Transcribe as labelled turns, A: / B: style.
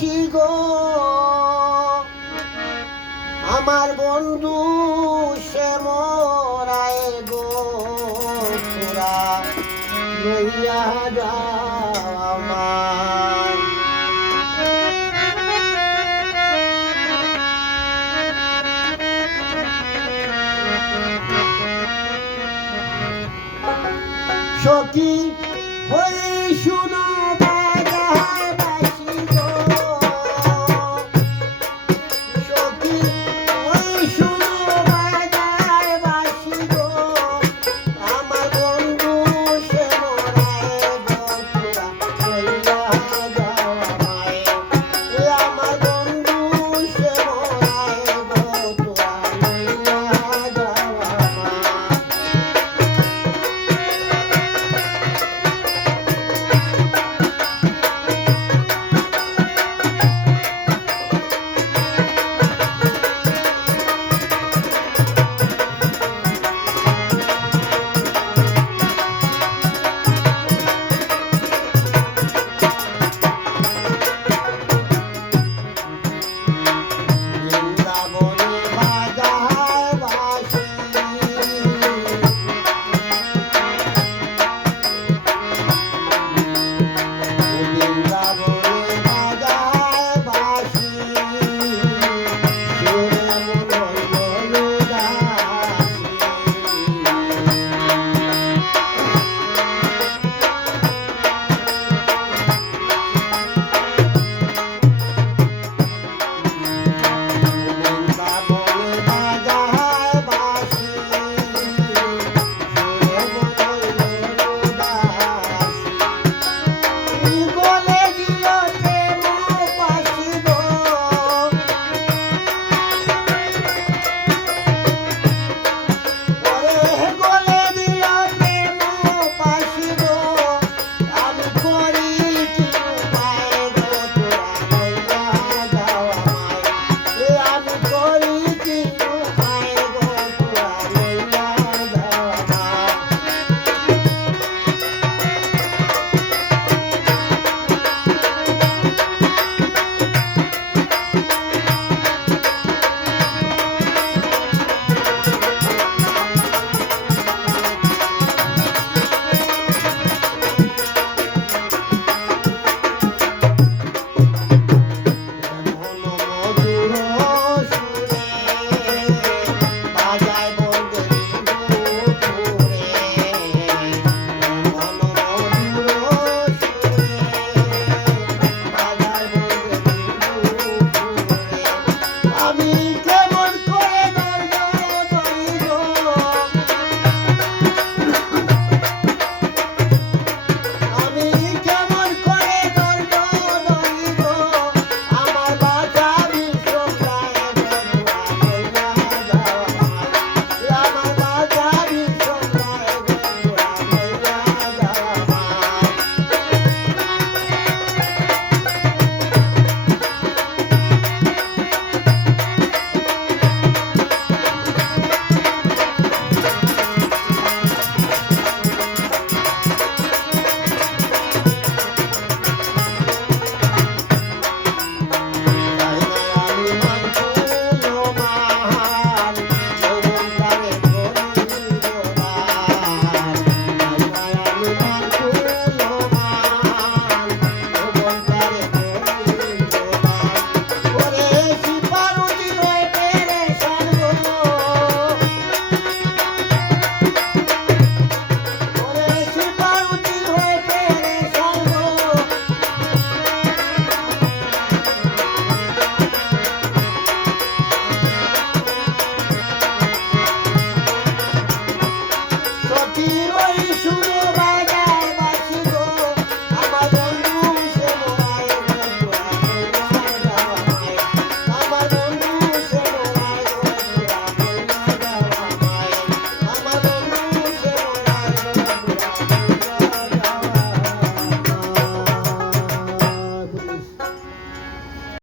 A: আছি গো আমার বন্ধু সে মরায় গো তোরা লইয়া যাও আমার। সখী